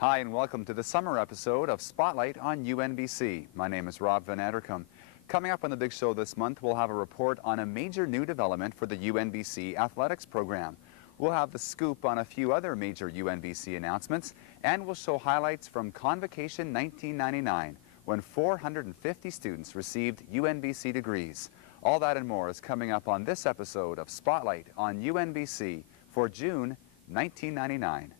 Hi and welcome to the summer episode of Spotlight on UNBC. My name is Rob Van Anderkom. Coming up on the big show this month, we'll have a report on a major new development for the UNBC Athletics program. We'll have the scoop on a few other major UNBC announcements, and we'll show highlights from Convocation 1999, when 450 students received UNBC degrees. All that and more is coming up on this episode of Spotlight on UNBC for June 1999.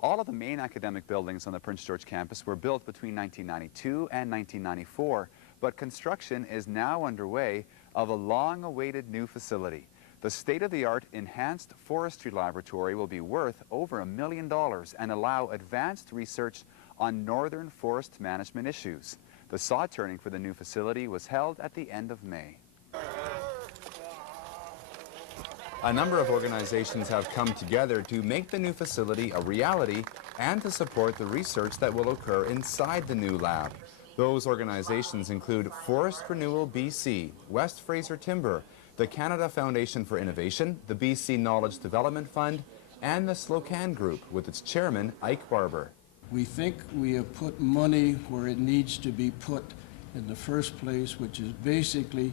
All of the main academic buildings on the Prince George campus were built between 1992 and 1994, but construction is now underway of a long-awaited new facility. The state-of-the-art Enhanced Forestry Laboratory will be worth over $1 million and allow advanced research on northern forest management issues. The saw turning for the new facility was held at the end of May. A number of organizations have come together to make the new facility a reality and to support the research that will occur inside the new lab. Those organizations include Forest Renewal BC, West Fraser Timber, the Canada Foundation for Innovation, the BC Knowledge Development Fund, and the Slocan Group with its chairman, Ike Barber. We think we have put money where it needs to be put in the first place, which is basically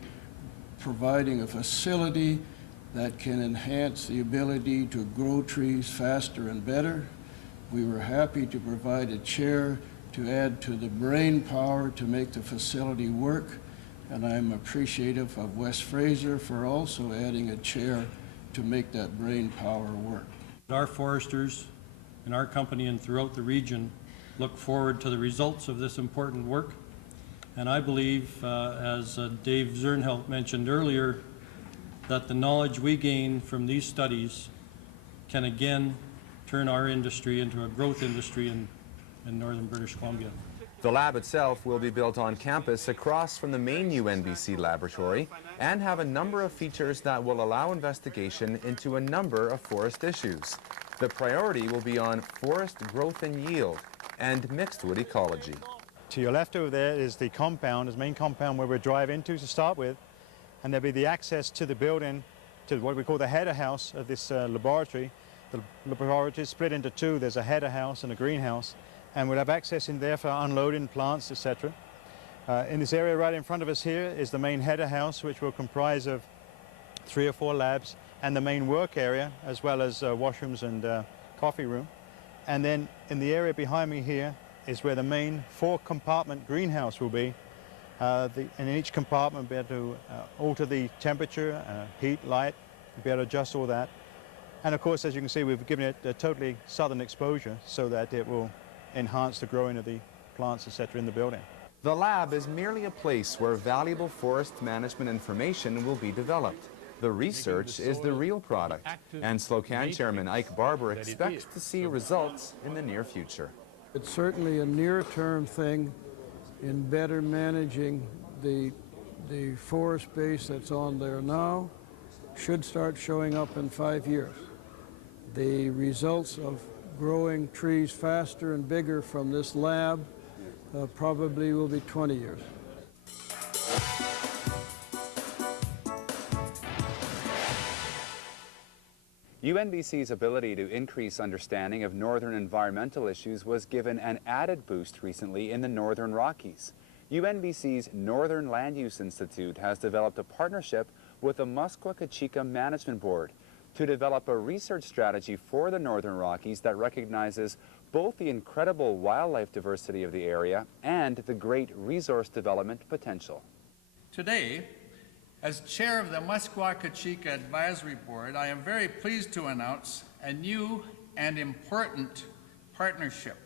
providing a facility that can enhance the ability to grow trees faster and better. We were happy to provide a chair to add to the brain power to make the facility work, and I'm appreciative of West Fraser for also adding a chair to make that brain power work. Our foresters and our company and throughout the region look forward to the results of this important work, and I believe, as Dave Zernhelt mentioned earlier, that the knowledge we gain from these studies can again turn our industry into a growth industry in northern British Columbia. The lab itself will be built on campus across from the main UNBC laboratory and have a number of features that will allow investigation into a number of forest issues. The priority will be on forest growth and yield and mixed wood ecology. To your left over there is the compound, the main compound where we drive into to start with. And there'll be the access to the building, to what we call the header house of this laboratory. The laboratory is split into two. There's a header house and a greenhouse, and we'll have access in there for unloading plants, etc. In this area right in front of us here is the main header house, which will comprise of 3 or 4 labs and the main work area, as well as washrooms and coffee room. And then in the area behind me here is where the main 4-compartment greenhouse will be. In each compartment, we'll be able to alter the temperature, heat, light, we'll be able to adjust all that. And of course, as you can see, we've given it a totally southern exposure so that it will enhance the growing of the plants, etc. in the building. The lab is merely a place where valuable forest management information will be developed. The research is the real product, and Slocan Chairman Ike Barber expects to see results in the near future. It's certainly a near-term thing in better managing the forest base that's on there now. Should start showing up in 5 years. The results of growing trees faster and bigger from this lab probably will be 20 years. UNBC's ability to increase understanding of northern environmental issues was given an added boost recently in the Northern Rockies. UNBC's Northern Land Institute has developed a partnership with the Muskwa-Kechika Management Board to develop a research strategy for the Northern Rockies that recognizes both the incredible wildlife diversity of the area and the great resource development potential. Today, as chair of the Muskwa-Kechika Advisory Board, I am very pleased to announce a new and important partnership.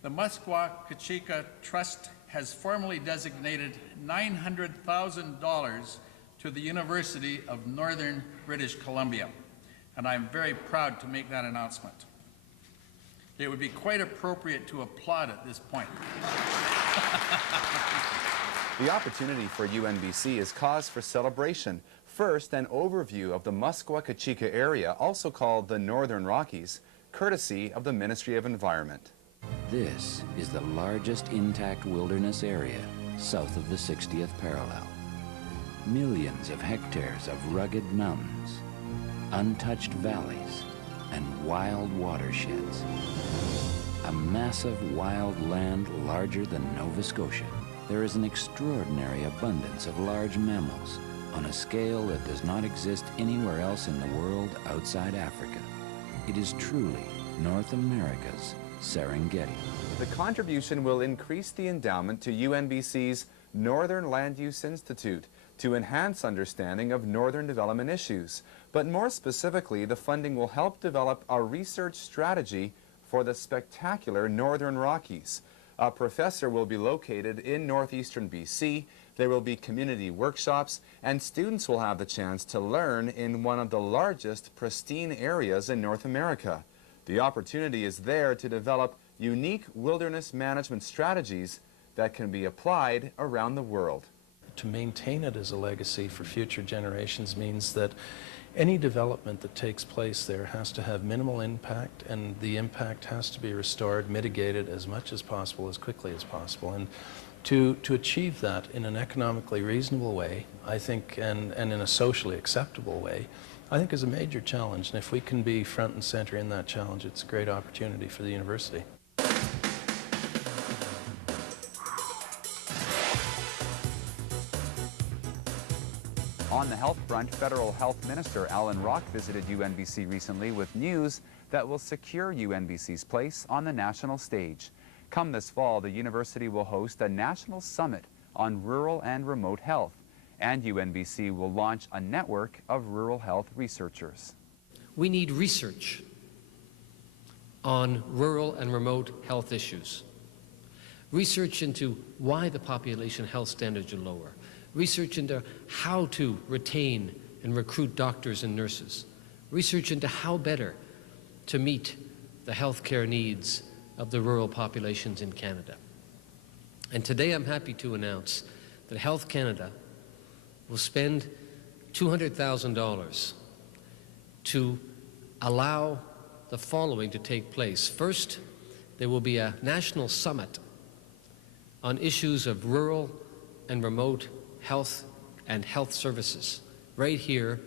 The Muskwa-Kechika Trust has formally designated $900,000 to the University of Northern British Columbia, and I'm very proud to make that announcement. It would be quite appropriate to applaud at this point. The opportunity for UNBC is cause for celebration. First, an overview of the Muskwa-Kechika area, also called the Northern Rockies, courtesy of the Ministry of Environment. This is the largest intact wilderness area south of the 60th parallel. Millions of hectares of rugged mountains, untouched valleys, and wild watersheds. A massive wild land larger than Nova Scotia. There is an extraordinary abundance of large mammals on a scale that does not exist anywhere else in the world outside Africa. It is truly North America's Serengeti. The contribution will increase the endowment to UNBC's Northern Land Institute to enhance understanding of northern development issues. But more specifically, the funding will help develop a research strategy for the spectacular Northern Rockies. A professor will be located in northeastern BC. There will be community workshops, and students will have the chance to learn in one of the largest pristine areas in North America. The opportunity is there to develop unique wilderness management strategies that can be applied around the world. To maintain it as a legacy for future generations means that any development that takes place there has to have minimal impact, and the impact has to be restored, mitigated as much as possible, as quickly as possible. And to achieve that in an economically reasonable way, I think, and in a socially acceptable way, I think is a major challenge. And if we can be front and center in that challenge, it's a great opportunity for the university. On the health front, Federal Health Minister Allan Rock visited UNBC recently with news that will secure UNBC's place on the national stage. Come this fall, the university will host a national summit on rural and remote health, and UNBC will launch a network of rural health researchers. We need research on rural and remote health issues. Research into why the population health standards are lower. Research into how to retain and recruit doctors and nurses. Research into how better to meet the healthcare needs of the rural populations in Canada. And today I'm happy to announce that Health Canada will spend $200,000 to allow the following to take place. First, there will be a national summit on issues of rural and remote health and health services right here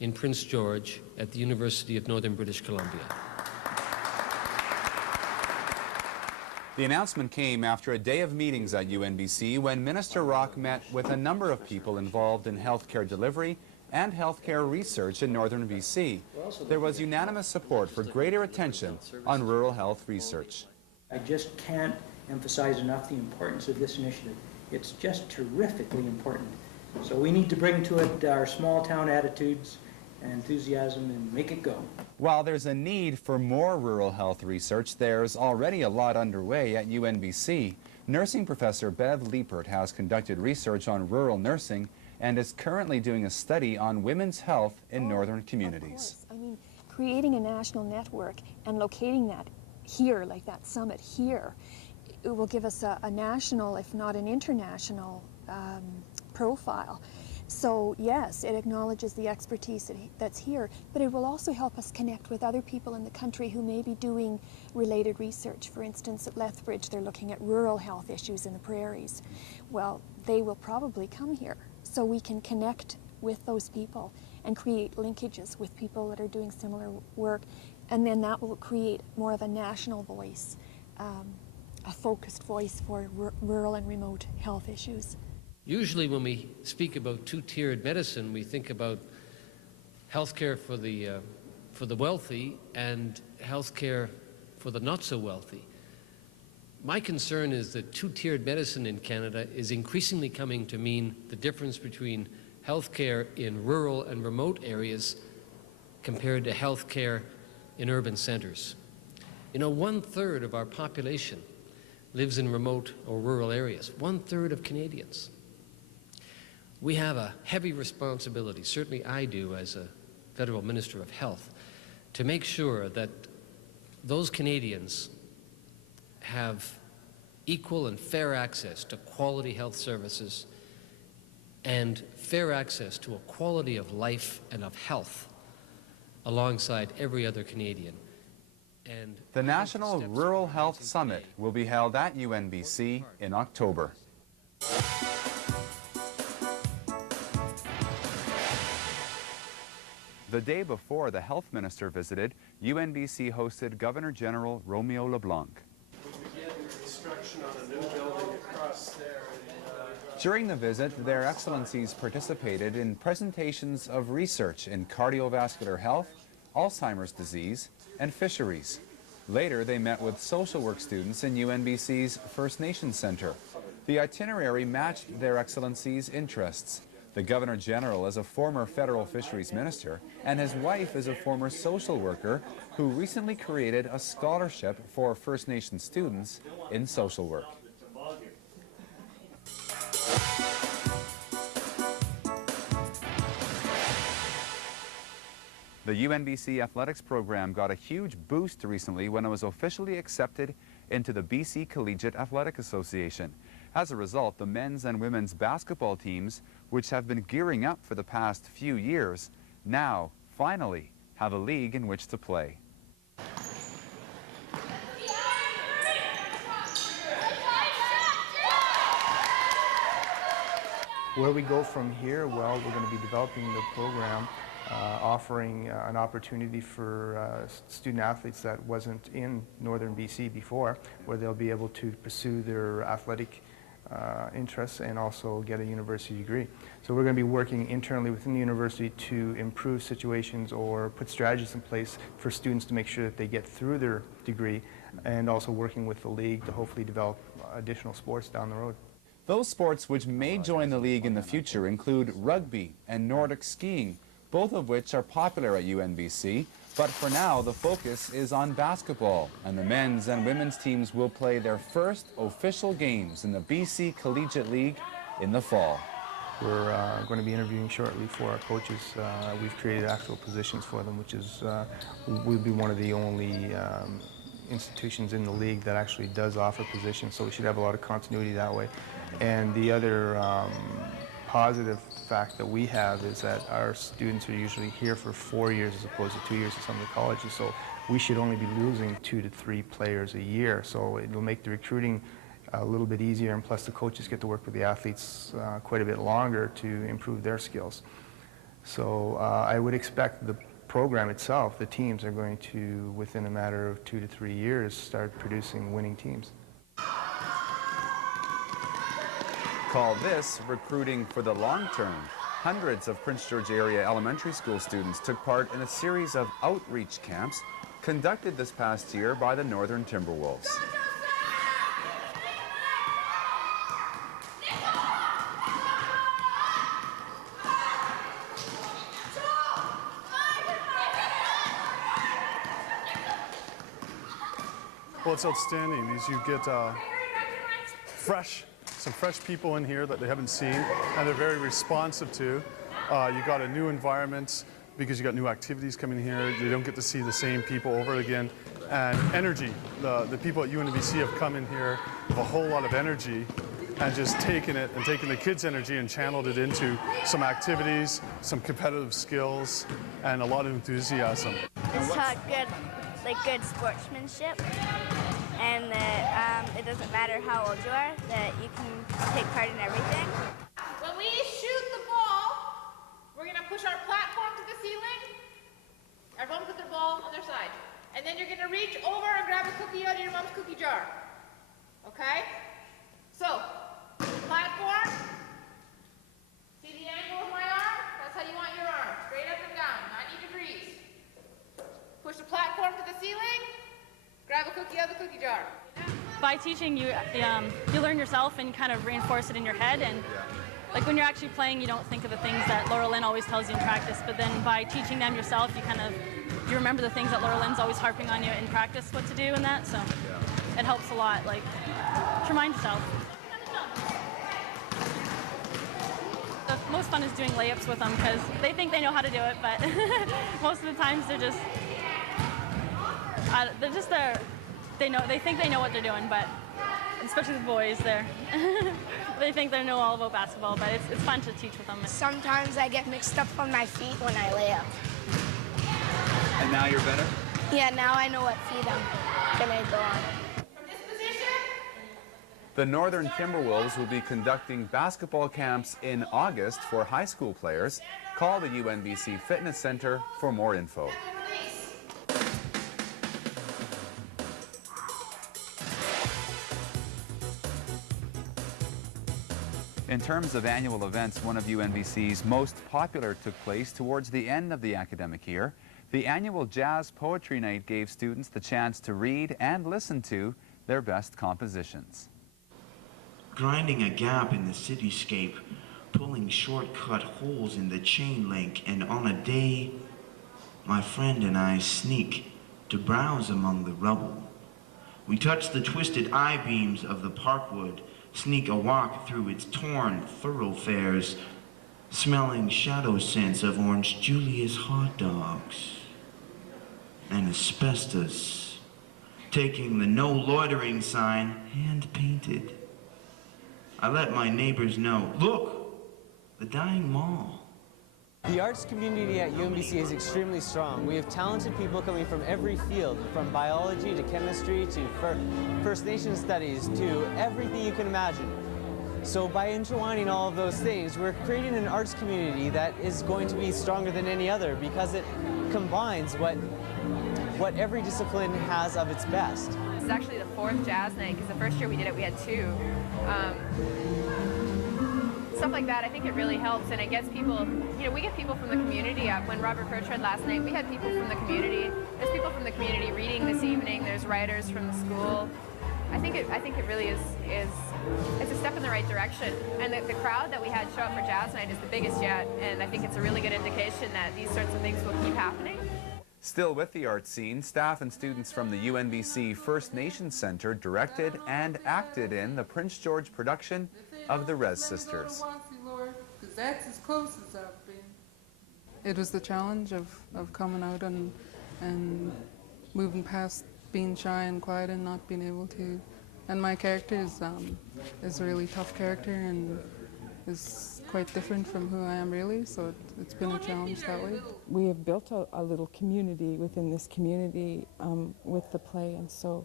in Prince George at the University of Northern British Columbia. The announcement came after a day of meetings at UNBC when Minister Rock met with a number of people involved in healthcare delivery and healthcare research in northern BC. There was unanimous support for greater attention on rural health research. I just can't emphasize enough the importance of this initiative. It's just terrifically important. So we need to bring to it our small town attitudes and enthusiasm and make it go. While there's a need for more rural health research, there's already a lot underway at UNBC. Nursing professor Bev Leipert has conducted research on rural nursing and is currently doing a study on women's health in northern communities. Of course. I mean, creating a national network and locating that here, like that summit here, it will give us a national, if not an international, profile. So yes, it acknowledges the expertise that's here, but it will also help us connect with other people in the country who may be doing related research. For instance, at Lethbridge, they're looking at rural health issues in the prairies. Well, they will probably come here, so we can connect with those people and create linkages with people that are doing similar work, and then that will create more of a national voice, a focused voice for rural and remote health issues. Usually when we speak about two-tiered medicine, we think about healthcare for the wealthy and healthcare for the not-so-wealthy. My concern is that two-tiered medicine in Canada is increasingly coming to mean the difference between healthcare in rural and remote areas compared to healthcare in urban centers. You know, 1/3 of our population lives in remote or rural areas, 1/3 of Canadians. We have a heavy responsibility, certainly I do as a Federal Minister of Health, to make sure that those Canadians have equal and fair access to quality health services and fair access to a quality of life and of health alongside every other Canadian. And The National Rural Health Summit will be held at UNBC in October. The day before the health minister visited, UNBC hosted Governor General Romeo LeBlanc. During the visit, their excellencies participated in presentations of research in cardiovascular health, Alzheimer's disease, and fisheries. Later, they met with social work students in UNBC's First Nations Centre. The itinerary matched their excellencies' interests. The Governor General is a former federal fisheries minister, and his wife is a former social worker who recently created a scholarship for First Nation students in social work. The UNBC Athletics program got a huge boost recently when it was officially accepted into the BC Collegiate Athletics Association. As a result, the men's and women's basketball teams, which have been gearing up for the past few years, now, finally, have a league in which to play. Where we go from here, well, we're going to be developing the program, offering an opportunity for student athletes that wasn't in Northern BC before, where they'll be able to pursue their athletic interests and also get a university degree. So we're going to be working internally within the university to improve situations or put strategies in place for students to make sure that they get through their degree, and also working with the league to hopefully develop additional sports down the road. Those sports which may join the league in the future include rugby and Nordic skiing, both of which are popular at UNBC, but for now the focus is on basketball, and the men's and women's teams will play their first official games in the BC Collegiate League in the fall. We're going to be interviewing shortly for our coaches. We've created actual positions for them, which is, we'll be one of the only institutions in the league that actually does offer positions, so we should have a lot of continuity that way. And the other positive fact that we have is that our students are usually here for 4 years as opposed to 2 years at some of the colleges, so we should only be losing 2 to 3 players a year, so it will make the recruiting a little bit easier, and plus the coaches get to work with the athletes quite a bit longer to improve their skills. So I would expect the program itself, the teams, are going to, within a matter of 2 to 3 years, start producing winning teams. Call this recruiting for the long term. Hundreds of Prince George area elementary school students took part in a series of outreach camps conducted this past year by the Northern Timberwolves. Well, it's outstanding because you get some fresh people in here that they haven't seen, and they're very responsive to. You got a new environment because you got new activities coming here. You don't get to see the same people over again. And energy. The people at UNBC have come in here with a whole lot of energy and just taken it and taken the kids' energy and channeled it into some activities, some competitive skills, and a lot of enthusiasm. It's taught good sportsmanship, and that it doesn't matter how old you are, that you can take part in everything. When we shoot the ball, we're going to push our platform to the ceiling. Everyone put their ball on their side. And then you're going to reach over and grab a cookie out of your mom's cookie jar. Okay? So, platform. See the angle of my arm? That's how you want your arm. Straight up and down, 90 degrees. Push the platform to the ceiling. Grab a cookie out of the cookie jar. By teaching, you learn yourself and kind of reinforce it in your head. And like when you're actually playing, you don't think of the things that Laura Lynn always tells you in practice. But then by teaching them yourself, you remember the things that Laura Lynn's always harping on you in practice, what to do and that. So it helps a lot. Like, to remind yourself. The most fun is doing layups with them because they think they know how to do it, but they think they know what they're doing, but especially the boys there. They think they know all about basketball, but it's fun to teach with them. Sometimes I get mixed up on my feet when I lay up. And now you're better? Yeah, now I know what feet I'm gonna go on. The Northern Timberwolves will be conducting basketball camps in August for high school players. Call the UNBC Fitness Center for more info. In terms of annual events, one of UNBC's most popular took place towards the end of the academic year. The annual Jazz Poetry Night gave students the chance to read and listen to their best compositions. Grinding a gap in the cityscape, pulling shortcut holes in the chain link, and on a day, my friend and I sneak to browse among the rubble. We touch the twisted I-beams of the parkwood, sneak a walk through its torn thoroughfares, smelling shadow scents of Orange Julius hot dogs and asbestos, taking the no loitering sign hand-painted. I let my neighbors know, look, the dying mall. The arts community at UNBC is extremely strong. We have talented people coming from every field, from biology to chemistry to First Nations studies to everything you can imagine. So by intertwining all of those things, we're creating an arts community that is going to be stronger than any other because it combines what every discipline has of its best. This is actually the 4th jazz night, because the first year we did it, we had 2. Stuff like that, I think it really helps, and it gets people, you know, we get people from the community. When Robert Perch read last night, we had people from the community. There's people from the community reading this evening. There's writers from the school. I think it really is it's a step in the right direction. And the crowd that we had show up for jazz night is the biggest yet, and I think it's a really good indication that these sorts of things will keep happening. Still with the art scene, staff and students from the UNBC First Nations Centre directed and acted in the Prince George production of the Rez Sisters. Because that's as close as I've been. It was the challenge of coming out and moving past being shy and quiet and not being able to. And my character is a really tough character and is quite different from who I am really, so it's been a challenge that way. We have built a little community within this community with the play, and so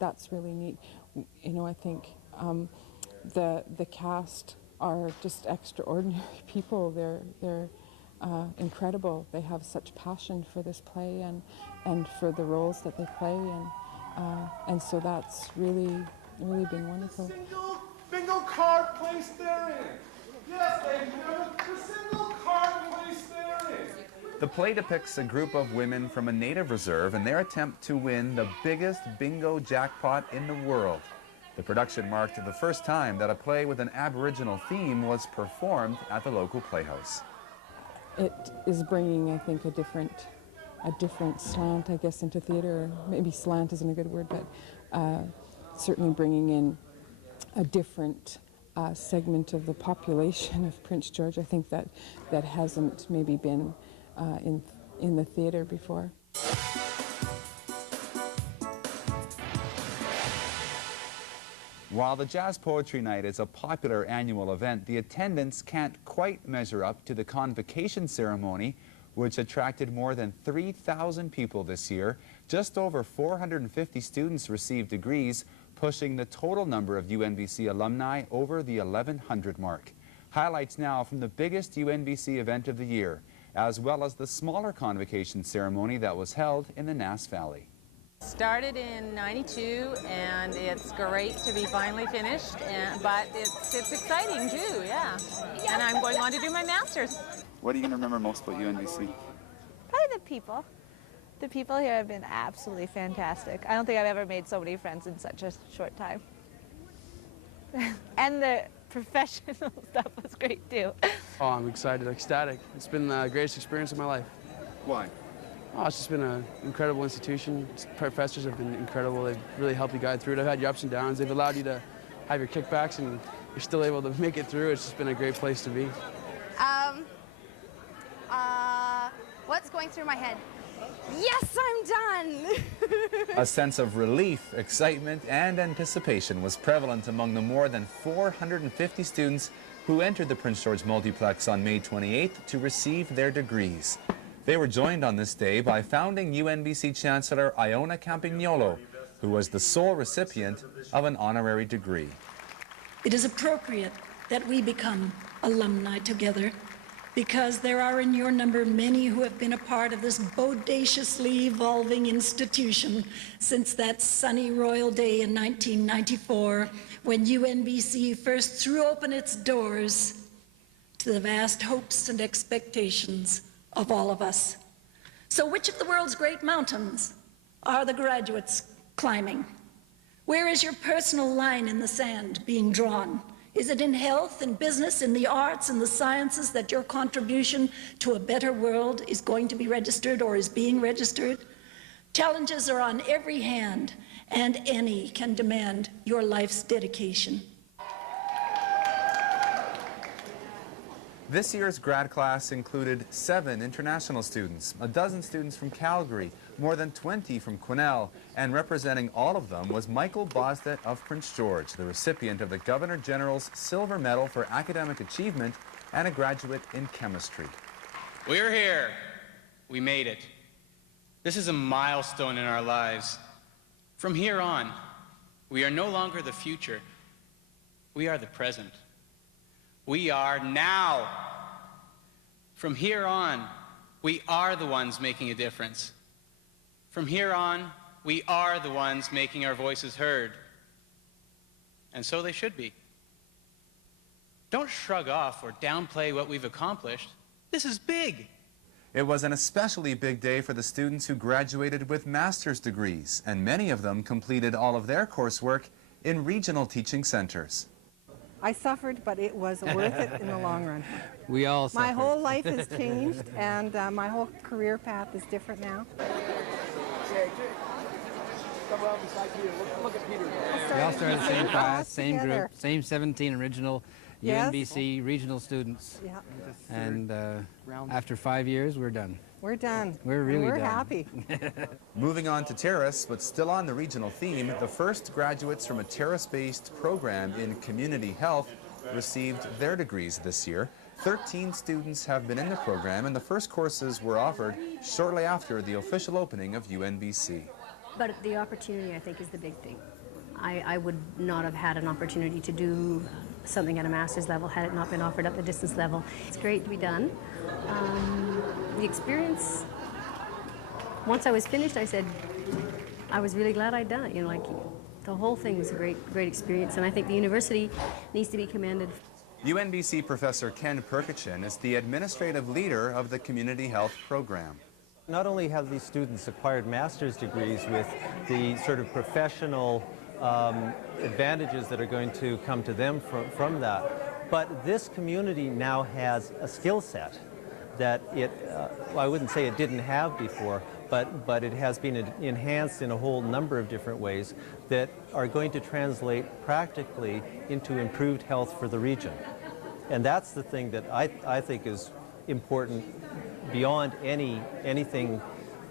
that's really neat. You know, I think the cast are just extraordinary people. They're incredible. They have such passion for this play and for the roles that they play, and so that's really been wonderful. Bingo card placed therein. Yes, ladies and gentlemen, the single card placed therein. The play depicts a group of women from a native reserve in their attempt to win the biggest bingo jackpot in the world. The production marked the first time that a play with an Aboriginal theme was performed at the local playhouse. It is bringing, I think, a different slant, I guess, into theater. Maybe slant isn't a good word, but certainly bringing in a different segment of the population of Prince George. I think that hasn't maybe been in the theater before. While the Jazz Poetry Night is a popular annual event, the attendance can't quite measure up to the convocation ceremony, which attracted more than 3,000 people this year. Just over 450 students received degrees, pushing the total number of UNBC alumni over the 1,100 mark. Highlights now from the biggest UNBC event of the year, as well as the smaller convocation ceremony that was held in the NASS Valley. Started in '92, and it's great to be finally finished, but it's exciting too, yeah. And I'm going on to do my master's. What are you going to remember most about UNBC? Probably the people. The people here have been absolutely fantastic. I don't think I've ever made so many friends in such a short time. And the professional stuff was great too. Oh, I'm excited, ecstatic. It's been the greatest experience of my life. Why? Oh, it's just been an incredible institution. Professors have been incredible. They've really helped you guide through it. I've had your ups and downs. They've allowed you to have your kickbacks, and you're still able to make it through. It's just been a great place to be. What's going through my head? Yes, I'm done! A sense of relief, excitement, and anticipation was prevalent among the more than 450 students who entered the Prince George Multiplex on May 28th to receive their degrees. They were joined on this day by founding UNBC Chancellor Iona Campagnolo, who was the sole recipient of an honorary degree. It is appropriate that we become alumni together, because there are in your number many who have been a part of this bodaciously evolving institution since that sunny royal day in 1994, when UNBC first threw open its doors to the vast hopes and expectations of all of us. So which of the world's great mountains are the graduates climbing? Where is your personal line in the sand being drawn? Is it in health, in business, in the arts, in the sciences that your contribution to a better world is going to be registered or is being registered? Challenges are on every hand, and any can demand your life's dedication. This year's grad class included 7 international students, a dozen students from Calgary, more than 20 from Quesnel, and representing all of them was Michael Bosdet of Prince George, the recipient of the Governor General's Silver Medal for Academic Achievement and a graduate in chemistry. We're here. We made it. This is a milestone in our lives. From here on, we are no longer the future. We are the present. We are now. From here on, we are the ones making a difference. From here on, we are the ones making our voices heard. And so they should be. Don't shrug off or downplay what we've accomplished. This is big. It was an especially big day for the students who graduated with master's degrees, and many of them completed all of their coursework in regional teaching centers. I suffered, but it was worth it in the long run. We all suffered. My whole life has changed, and my whole career path is different now. We all started the same class, same group, same 17 original UNBC regional students. Yeah. And after 5 years, we're done. We're done. We're really done. done. We're happy. Moving on to Terrace, but still on the regional theme, the first graduates from a Terrace-based program in community health received their degrees this year. 13 students have been in the program, and the first courses were offered shortly after the official opening of UNBC. But the opportunity, I think, is the big thing. I would not have had an opportunity to do something at a master's level had it not been offered at the distance level. It's great to be done. The experience, once I was finished, I said, I was really glad I'd done it. You know, like, the whole thing was a great experience, and I think the university needs to be commended. UNBC Professor Ken Perkichin is the administrative leader of the Community Health Program. Not only have these students acquired master's degrees with the sort of professional advantages that are going to come to them from that, but this community now has a skill set that I wouldn't say it didn't have before, but it has been enhanced in a whole number of different ways that are going to translate practically into improved health for the region. And that's the thing that I think is important beyond anything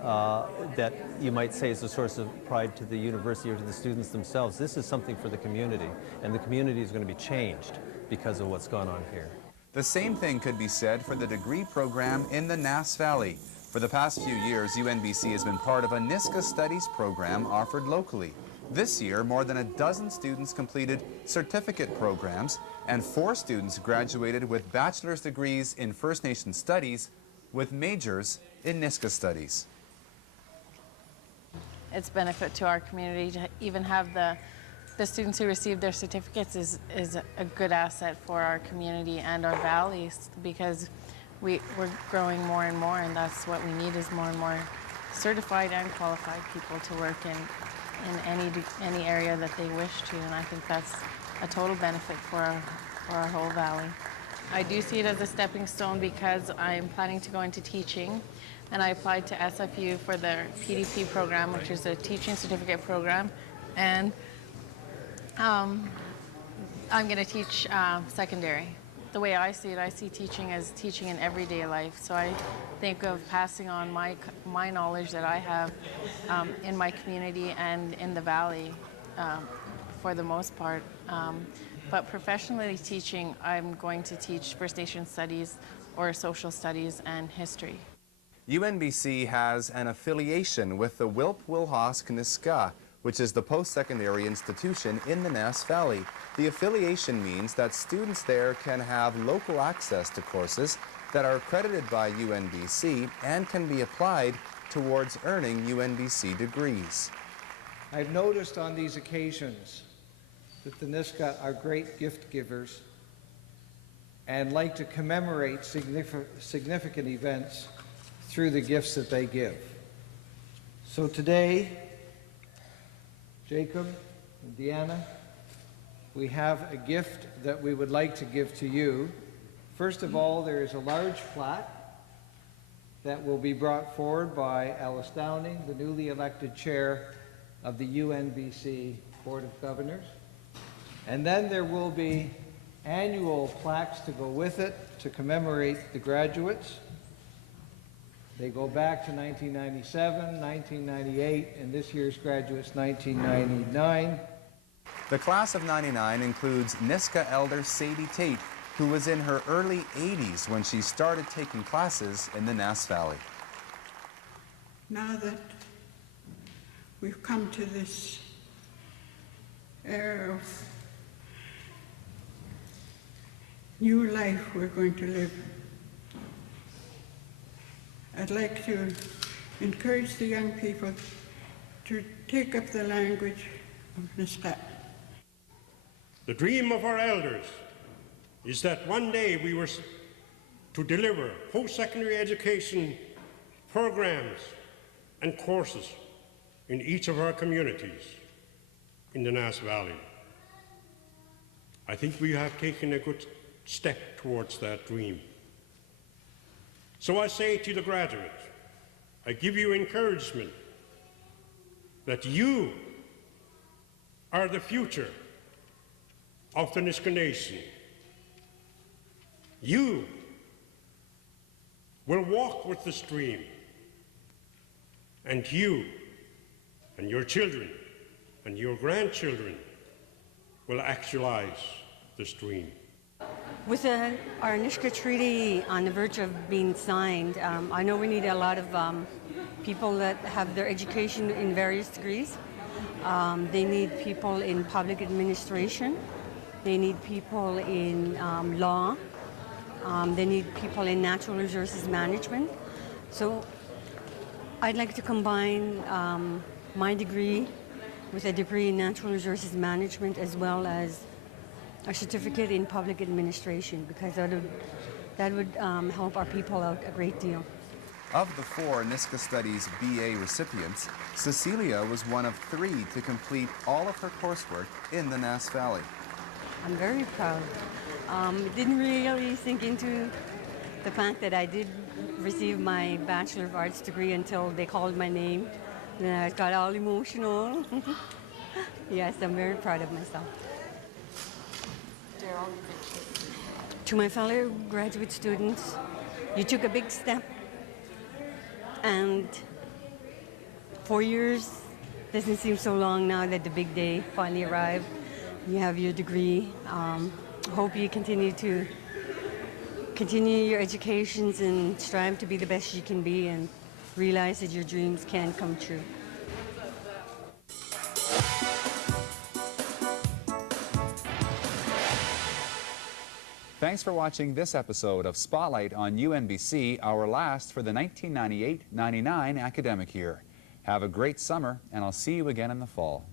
that you might say is a source of pride to the university or to the students themselves. This is something for the community, and the community is going to be changed because of what's gone on here. The same thing could be said for the degree program in the NASS Valley. For the past few years, UNBC has been part of a Nisga'a Studies program offered locally. This year, more than a dozen students completed certificate programs, and 4 students graduated with bachelor's degrees in First Nations Studies with majors in Nisga'a Studies. It's benefit to our community to even have the students who receive their certificates is a good asset for our community and our valleys, because we're growing more and more, and that's what we need, is more and more certified and qualified people to work in any area that they wish to, and I think that's a total benefit for our whole valley. I do see it as a stepping stone because I'm planning to go into teaching, and I applied to SFU for their PDP program, which is a teaching certificate program, and I'm going to teach secondary. the way I see it, I see teaching as teaching in everyday life. So I think of passing on my knowledge that I have in my community and in the Valley for the most part. But professionally teaching, I'm going to teach First Nations Studies or Social Studies and History. UNBC has an affiliation with the Wilp Wilxo'oskwhl Nisga'a, which is the post-secondary institution in the NASS Valley. The affiliation means that students there can have local access to courses that are accredited by UNBC and can be applied towards earning UNBC degrees. I've noticed on these occasions that the Nisga'a are great gift givers and like to commemorate significant events through the gifts that they give. So today, Jacob and Deanna, we have a gift that we would like to give to you. First of all, there is a large plaque that will be brought forward by Alice Downing, the newly elected chair of the UNBC Board of Governors. And then there will be annual plaques to go with it to commemorate the graduates. They go back to 1997, 1998, and this year's graduates 1999. The class of '99 includes Nisga'a elder Sadie Tait, who was in her early 80s when she started taking classes in the NASS Valley. Now that we've come to this era of new life we're going to live, I'd like to encourage the young people to take up the language of Nisga'a. The dream of our elders is that one day we were to deliver post-secondary education programs and courses in each of our communities in the NASS Valley. I think we have taken a good step towards that dream. So I say to the graduates, I give you encouragement that you are the future of the Nisga'a Nation. You will walk with the stream, and you and your children and your grandchildren will actualize the stream. With our Nisga'a Treaty on the verge of being signed, I know we need a lot of people that have their education in various degrees. They need people in public administration. They need people in law. They need people in natural resources management. So I'd like to combine my degree with a degree in natural resources management as well as a certificate in public administration, because that would help our people out a great deal. Of the 4 Nisga'a Studies BA recipients, Cecilia was one of 3 to complete all of her coursework in the NASS Valley. I'm very proud. It didn't really sink into the fact that I did receive my Bachelor of Arts degree until they called my name. And I got all emotional. Yes, I'm very proud of myself. To my fellow graduate students, you took a big step, and 4 years doesn't seem so long now that the big day finally arrived. You have your degree. Hope you continue your educations and strive to be the best you can be, and realize that your dreams can come true. Thanks for watching this episode of Spotlight on UNBC, our last for the 1998-99 academic year. Have a great summer, and I'll see you again in the fall.